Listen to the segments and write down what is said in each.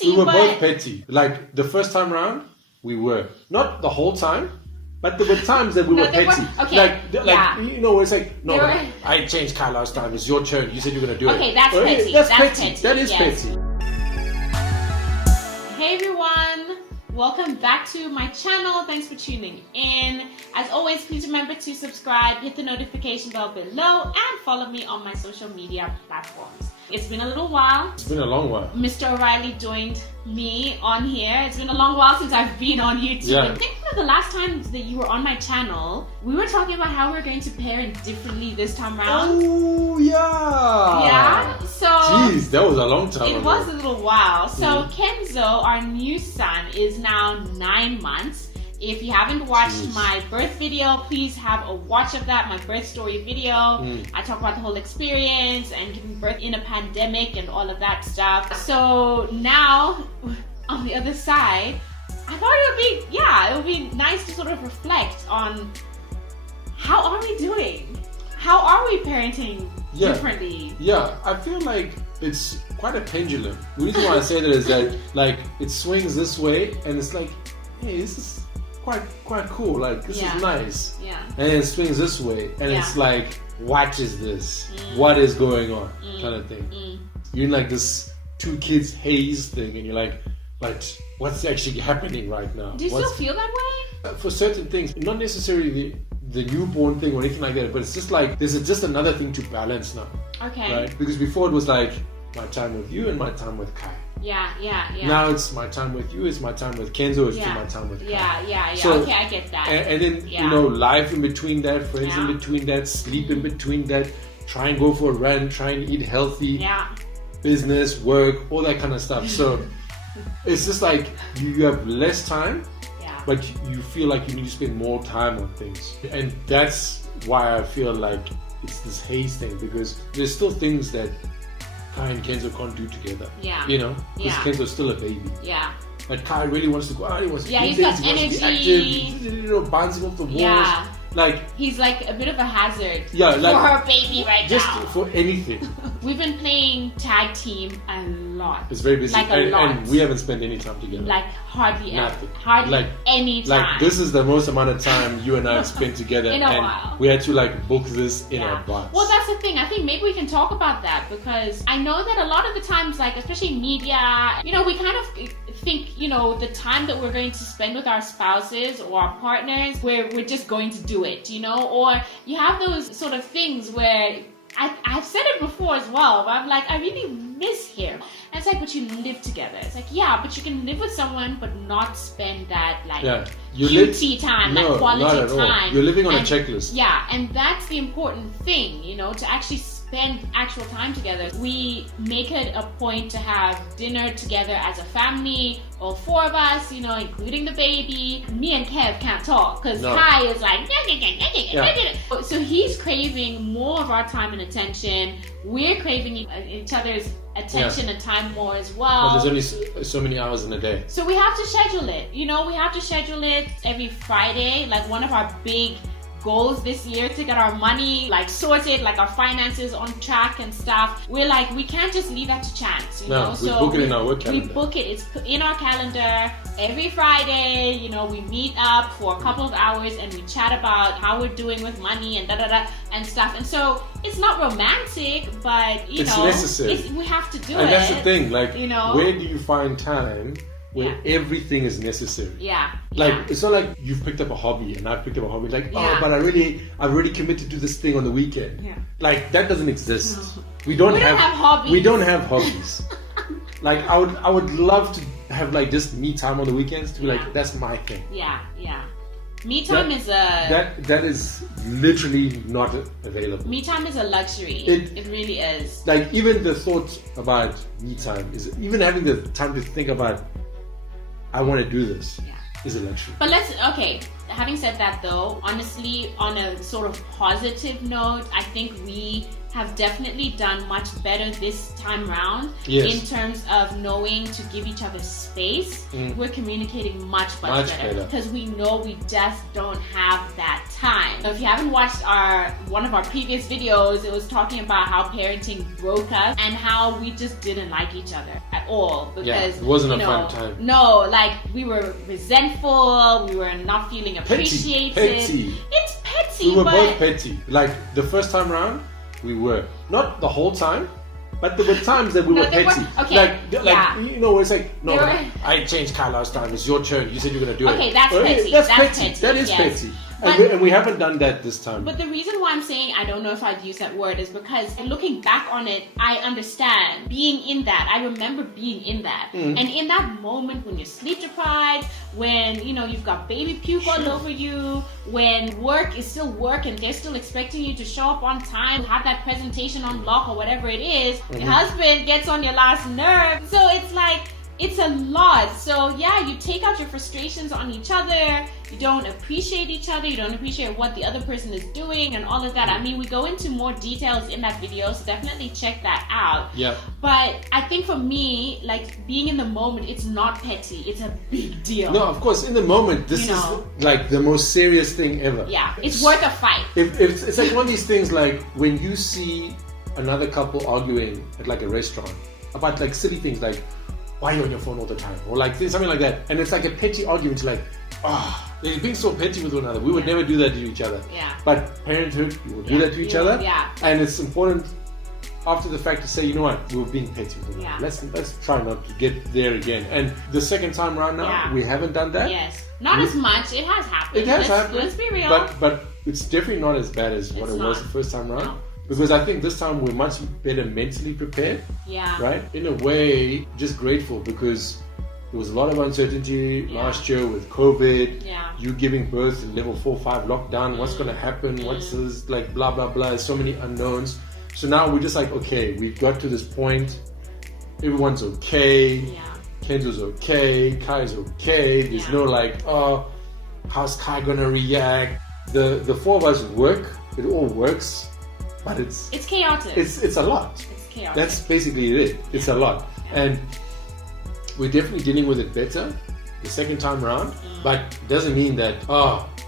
petty. We were both petty. Like the first time around, we were not the whole time, but there were times that we were petty. Like it's like no, I changed car last time. It's your turn. You said you're gonna do it. Okay, that's petty. That's petty. That is petty. Hey everyone. Welcome back to my channel. Thanks for tuning in. As always, please remember to subscribe, hit the notification bell below, and follow me on my social media platforms. It's been a little while. It's been a long while. Mr. O'Reilly joined me on here. It's been a long while since I've been on YouTube. Yeah. I think the last time that you were on my channel, we were talking about how we're going to parent differently this time around. Oh, yeah. Yeah. So jeez, that was a long time ago. It was a little while. So Kenzo, our new son, is now 9 months. If you haven't watched my birth video, please have a watch of that, my birth story video. I talk about the whole experience and giving birth in a pandemic and all of that stuff. So now, on the other side, I thought it would be nice to sort of reflect on how are we doing? How are we parenting differently? Yeah, I feel like it's quite a pendulum. The reason why I say that is that like it swings this way and it's like, hey, this is quite cool, like this is nice, and then it swings this way and it's like, what is this, what is going on, kind of thing. You're in like this two kids haze thing and you're like, but what's actually happening right now? Do you still feel that way? For certain things, not necessarily the newborn thing or anything like that, but it's just like there's just another thing to balance now. Okay. Right? Because before it was like my time with you and my time with Kai. Yeah. Now it's my time with you, it's my time with Kenzo, it's my time with Kai. Yeah. So, okay, I get that. And then, life in between that, friends in between that, sleep in between that, try and go for a run, try and eat healthy, business, work, all that kind of stuff. So it's just like you have less time, but you feel like you need to spend more time on things. And that's why I feel like it's this haze thing, because there's still things that Kai and Kenzo can't do together. Yeah. You know? Because Kenzo's still a baby. Yeah. Like Kai really wants to go out, he wants to do he's things, got he energy. wants to be active, bouncing off the walls. Yeah. Like he's like a bit of a hazard for her baby right just now. Just for anything. We've been playing tag team a lot. It's very busy. Like a lot. And we haven't spent any time together. Like hardly Nothing. ever. Hardly any time. Like this is the most amount of time you and I have spent together. In a while. We had to like book this in advance. Well, that's the thing. I think maybe we can talk about that, because I know that a lot of the times, like especially media, we kind of think, the time that we're going to spend with our spouses or our partners, we're just going to do it, or you have those sort of things where I've said it before as well, but I'm like, I really miss him. And it's like, but you live together. It's like, but you can live with someone but not spend that QT time, quality time. You're living on a checklist. Yeah, and that's the important thing, to actually spend actual time together. We make it a point to have dinner together as a family, all four of us, including the baby. Me and Kev can't talk because Kai is like, so he's craving more of our time and attention. We're craving each other's attention and time more as well. But there's only so many hours in a day. So we have to schedule it. We have to schedule it every Friday. Like one of our big goals this year to get our money sorted, our finances on track and stuff. We're like, we can't just leave that to chance, No, we book it in our work calendar. We book it, it's in our calendar. Every Friday, we meet up for a couple of hours and we chat about how we're doing with money and and stuff. And so it's not romantic, but it's necessary. We have to do it. And that's the thing, where do you find time where everything is necessary? It's not like you've picked up a hobby and I've picked up a hobby. But I've already committed to this thing on the weekend. That doesn't exist. No. We don't have hobbies. We don't have hobbies. I would love to have just me time on the weekends to be that's my thing. Me time is a... That is literally not available. Me time is a luxury. It really is. Even the thought about me time is... Even having the time to think about, I want to do this, is a luxury. But having said that though, honestly, on a sort of positive note, I think we have definitely done much better this time round yes. in terms of knowing to give each other space. We're communicating much better because we know we just don't have that time. So if you haven't watched one of our previous videos, it was talking about how parenting broke us and how we just didn't like each other at all because it wasn't a fun time. No, like we were resentful, we were not feeling appreciated. Petty. It's petty. We were both petty. Like the first time around, we were. Not the whole time, but there were times that we were petty. You know, it's like, no, I changed car last time. It's your turn. You said you're going to do it. Okay, that's petty. That's petty. That is petty. And we haven't done that this time. But the reason why I'm saying I don't know if I'd use that word is because looking back on it, I understand being in that. I remember being in that. And in that moment when you're sleep deprived, when, you know, you've got baby puke all over you, when work is still work and they're still expecting you to show up on time, have that presentation on block or whatever it is, your husband gets on your last nerve. So it's like, it's a lot. So yeah, you take out your frustrations on each other. You don't appreciate each other. You don't appreciate what the other person is doing and all of that. I mean, we go into more details in that video, so definitely check that out. Yeah. But I think for me, like being in the moment, it's not petty. It's a big deal. No, of course, in the moment, this is like the most serious thing ever. Yeah, it's worth a fight. It's like one of these things like when you see another couple arguing at like a restaurant about like silly things like, why are you on your phone all the time? Or like something like that. And it's like a petty argument, like, they're being so petty with one another. We would never do that to each other. Yeah. But parenthood, we will do that to each other. Yeah. And it's important after the fact to say, you know what, we were being petty with one another. Let's try not to get there again. And the second time around now, we haven't done that. Yes. Not as much. It has happened. It has happened. Let's be real. But it's definitely not as bad as what it was the first time around. No. Because I think this time we're much better mentally prepared. Yeah. Right? In a way, just grateful because there was a lot of uncertainty last year with COVID. Yeah. You giving birth in level 4-5 lockdown. What's going to happen? What's this? Like blah, blah, blah. So many unknowns. So now we're just like, okay, we've got to this point. Everyone's okay. Yeah. Kenzo's okay. Kai's okay. There's no like, how's Kai going to react? The four of us work. It all works. But it's chaotic. It's a lot. It's chaotic. That's basically it. It's a lot. Yeah. And we're definitely dealing with it better the second time around. But it doesn't mean that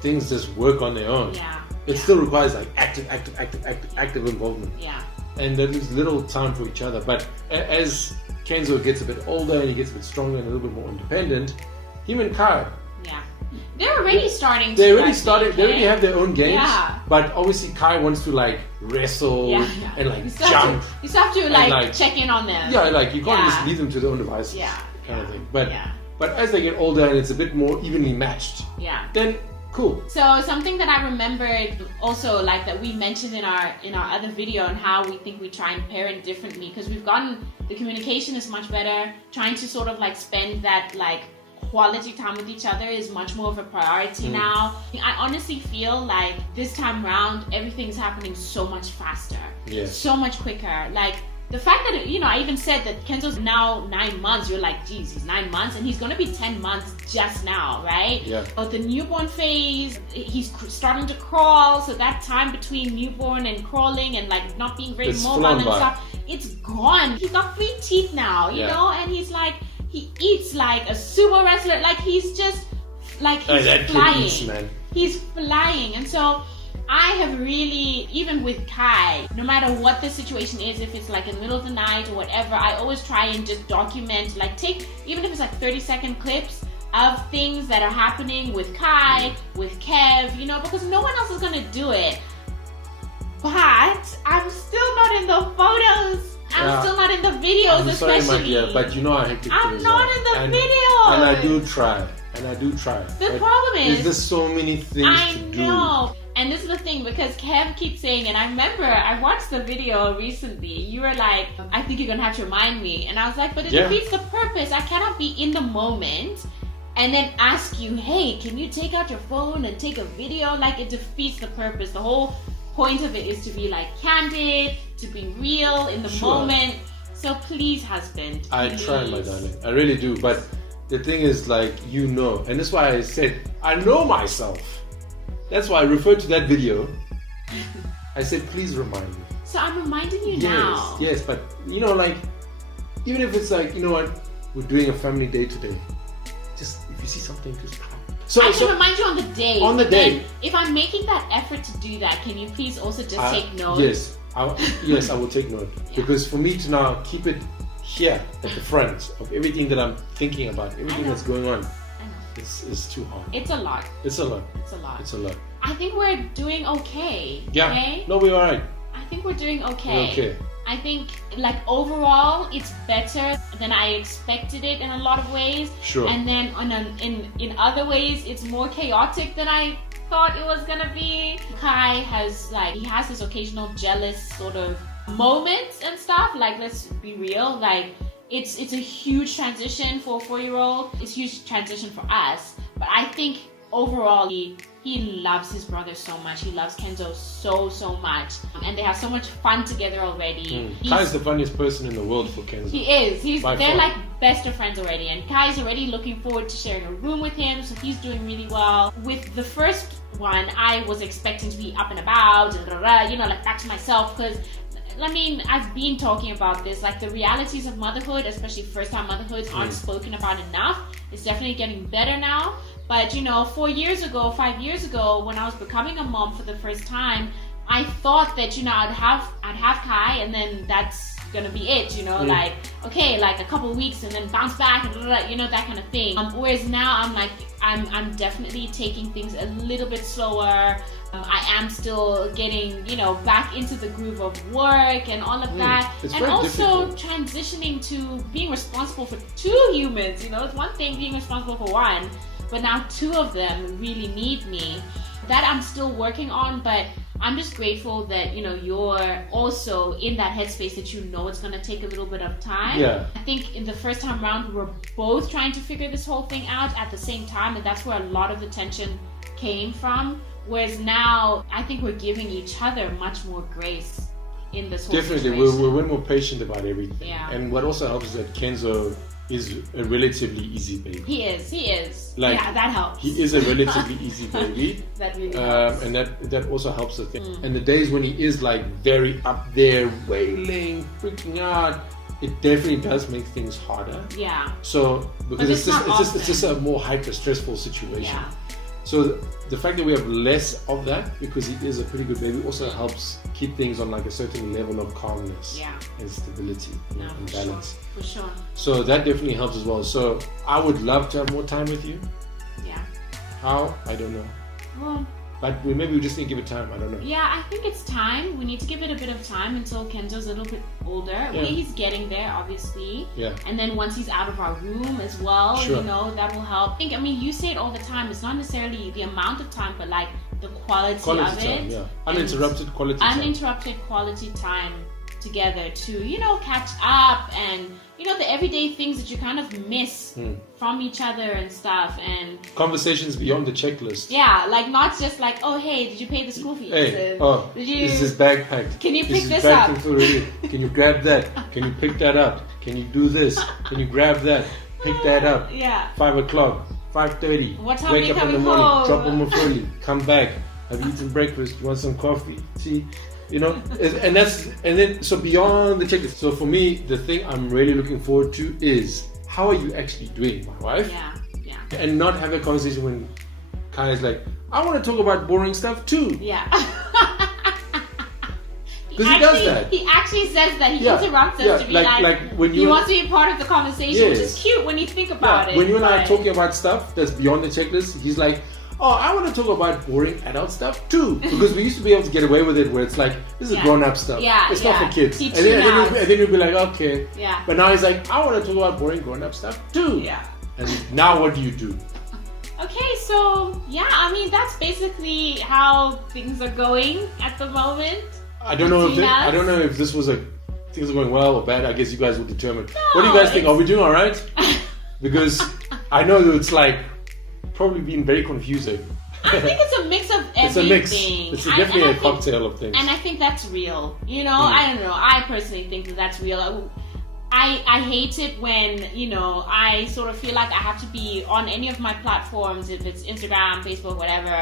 things just work on their own. Yeah. It still requires like active involvement. Yeah. And there is little time for each other. But as Kenzo gets a bit older and he gets a bit stronger and a little bit more independent, him and Kai. Yeah. They're already starting to. They already have their own games. Yeah. But obviously Kai wants to like wrestle and like jump. You still have to like check in on them. Yeah, like you can't just leave them to their own devices. Yeah. Kind of thing. But as they get older and it's a bit more evenly matched. Yeah. Then cool. So something that I remembered also like that we mentioned in our other video and how we think we try and parent differently because we've gotten the communication is much better. Trying to sort of like spend that like quality time with each other is much more of a priority now. I honestly feel like this time round everything's happening so much faster. Yes. So much quicker. Like the fact that, you know, I even said that Kenzo's now 9 months, you're like, geez, he's 9 months and he's going to be 10 months just now, right? Yeah. But the newborn phase, he's starting to crawl. So that time between newborn and crawling and like not being very mobile and stuff, it's gone. He's got 3 teeth now, you know, and he's like, he eats like a sumo wrestler. Like he's just, like he's flying. Eats, man. He's flying. And so I have really, even with Kai, no matter what the situation is, if it's like in the middle of the night or whatever, I always try and just document, like take, even if it's like 30-second clips of things that are happening with Kai, with Kev, you know, because no one else is going to do it. But I'm still not in the photos. I'm still not in the videos, especially. Sorry, my dear, but you know I hate to I'm not in the videos. And I do try. The problem is, there's just so many things to do. I know. And this is the thing, because Kev keeps saying, and I remember I watched the video recently, you were like, I think you're going to have to remind me. And I was like, but it defeats the purpose. I cannot be in the moment and then ask you, hey, can you take out your phone and take a video? Like, it defeats the purpose. The whole point of it is to be like candid, to be real in the moment. So please, husband. I try, my darling. I really do. But the thing is, like, you know, and that's why I said, I know myself. That's why I referred to that video. I said, please remind me. So I'm reminding you yes, now. Yes, but you know, like, even if it's like, you know what, we're doing a family day today. Just if you see something, just cry. So I can remind you on the day. On the day. If I'm making that effort to do that, can you please also just take note? Yes, I will take note. Yeah. Because for me to now keep it here at the front of everything that I'm thinking about, everything that's going on, it's too hard. It's a lot. It's a lot. It's a lot. It's a lot. I think we're doing okay. Yeah. Okay? No, we're alright. I think we're doing okay. We're okay. I think, like, overall, it's better than I expected it in a lot of ways. Sure. And then in other ways, it's more chaotic than I thought it was gonna be. Kai has, like, he has this occasional jealous sort of moments and stuff. Like, let's be real. Like, it's a huge transition for a 4-year-old. It's a huge transition for us. But I think overall, he loves his brother so much. He loves Kenzo so much. And they have so much fun together already. Kai is the funniest person in the world for Kenzo. He is. By They're far. like best of friends already. And Kai is already looking forward to sharing a room with him. So he's doing really well. With the first one, I was expecting to be up and about, and, you know, like back to myself. Because, I mean, I've been talking about this. Like, the realities of motherhood, especially first-time motherhoods, aren't spoken about enough. It's definitely getting better now. But, you know, 5 years ago, when I was becoming a mom for the first time, I thought that, you know, I'd have Kai, and then that's gonna be it, you know, like, okay, like a couple of weeks and then bounce back, and you know, that kind of thing. Whereas now I'm like, I'm definitely taking things a little bit slower. I am still getting, you know, back into the groove of work and all of that. And also transitioning to being responsible for 2 humans, you know. It's one thing being responsible for one, but now 2 of them really need me. That I'm still working on, but I'm just grateful that, you know, you're also in that headspace that you know it's going to take a little bit of time. Yeah. I think in the first time around, we were both trying to figure this whole thing out at the same time, and that's where a lot of the tension came from. Whereas now, I think we're giving each other much more grace in this whole situation. Definitely, we're more patient about everything. Yeah. And what also helps is that Kenzo is a relatively easy baby. He is. Like, yeah, that helps. He is a relatively easy baby. That really helps. And that also helps the thing. And the days when he is like very up there, wailing, freaking out, it definitely does make things harder. Yeah. So because it's just a more hyper stressful situation. Yeah. So the fact that we have less of that, because he is a pretty good baby, also helps keep things on like a certain level of calmness and stability and balance. For sure. So that definitely helps as well. So I would love to have more time with you. Yeah. How? I don't know. Well, but maybe we just need to give it time. I don't know. Yeah, I think it's time. We need to give it a bit of time until Kenzo's a little bit older. Yeah. He's getting there, obviously. Yeah. And then once he's out of our room as well, you know, that will help. I mean, you say it all the time. It's not necessarily the amount of time, but like the quality of it. Time, yeah. Uninterrupted quality time. Uninterrupted quality time together to, you know, catch up and, you know, the everyday things that you kind of miss from each other and stuff, and conversations beyond the checklist. Yeah, like not just like, oh hey, did you pay the school fees? Hey, is this bag packed? Can you pick this up? Can you grab that? Can you pick that up? Can you do this? Can you grab that? Pick that up. Yeah. 5 o'clock, 5:30. What time wake are you up in the coming morning, home? drop them off early, come back. Have you eaten breakfast? You want some coffee? Tea? You know, and then so beyond the checklist. So for me, the thing I'm really looking forward to is how are you actually doing, my wife? Yeah. And not have a conversation when Kai is like, I want to talk about boring stuff too. Yeah. Because he does that. He actually says that. He interrupts us to be like when he wants to be part of the conversation, which is cute when you think about it. When you and I are talking about stuff that's beyond the checklist, he's like, oh, I want to talk about boring adult stuff too. Because we used to be able to get away with it where it's like, this is grown-up stuff. Yeah, it's not for kids. And then you'd be like, okay. Yeah. But now he's like, I want to talk about boring grown-up stuff too. Yeah. And now what do you do? Okay, so yeah, I mean that's basically how things are going at the moment. I don't know if this was things are going well or bad. I guess you guys will determine. No, what do you guys think? Are we doing all right? Because I know that it's like probably been very confusing. I think it's a mix of everything. It's a mix. It's definitely a cocktail of things. And I think that's real. You know, I don't know. I personally think that's real. I hate it when, you know, I sort of feel like I have to be on any of my platforms, if it's Instagram, Facebook, whatever,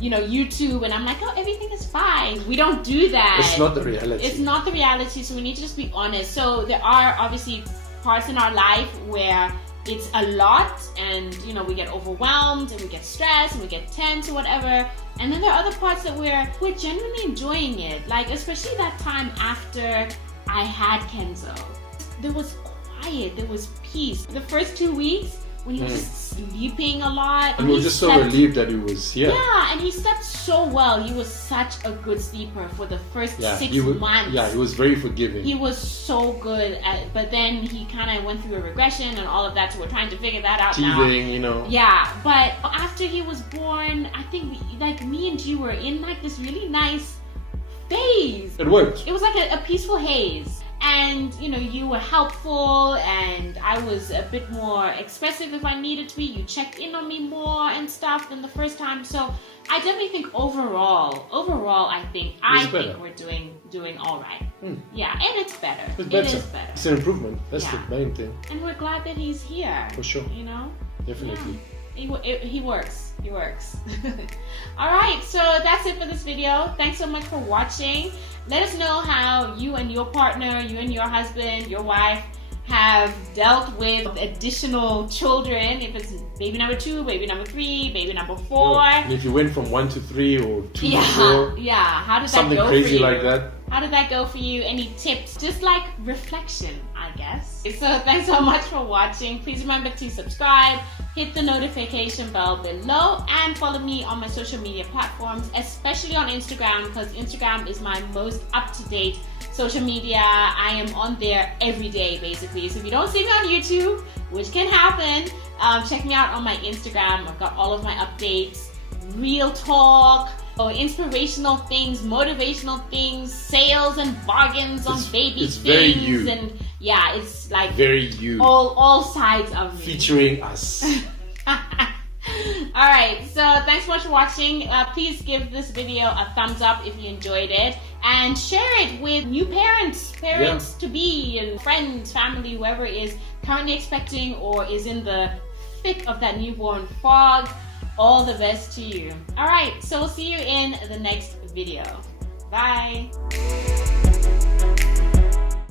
YouTube, and I'm like, oh, everything is fine. We don't do that. It's not the reality. It's not the reality, so we need to just be honest. So there are obviously parts in our life where it's a lot, and we get overwhelmed and we get stressed and we get tense or whatever. And then there are other parts that we're genuinely enjoying it. Like especially that time after I had Kenzo, there was quiet, there was peace. The first 2 weeks when he was just sleeping a lot, and we were just so relieved that he was here. Yeah, and he slept so well. He was such a good sleeper for the first 6 months. Yeah, he was very forgiving. He was so good but then he kind of went through a regression and all of that, so we're trying to figure that out now. Teething, Yeah, but after he was born, I think me and G were in like this really nice phase. It worked. It was like a peaceful haze. And you were helpful, and I was a bit more expressive if I needed to be. You checked in on me more and stuff than the first time. So I definitely think overall, I think we're doing all right. Yeah, and it's better. It is better. It's an improvement. That's the main thing. And we're glad that he's here. For sure. Definitely. Yeah. He works. All right, so that's it for this video. Thanks so much for watching. Let us know how you and your partner, you and your husband, your wife have dealt with additional children. If it's baby number 2, baby number 3, baby number 4. And if you went from 1 to 3 or 2 to 4. Yeah, how did that go for you? Something crazy like that. How did that go for you? Any tips? Just like reflection, I guess. So thanks so much for watching. Please remember to subscribe, hit the notification bell below, and follow me on my social media platforms, especially on Instagram, because Instagram is my most up-to-date social media. I am on there every day, basically. So if you don't see me on YouTube, which can happen, check me out on my Instagram. I've got all of my updates, real talk, inspirational things, motivational things, sales and bargains on baby it's things, very you. And yeah, it's like very you. All sides of me. Featuring us. Alright, so thanks so much for watching. Please give this video a thumbs up if you enjoyed it, and share it with new parents to be, and friends, family, whoever is currently expecting or is in the thick of that newborn fog. All the best to you. Alright, so we'll see you in the next video. Bye.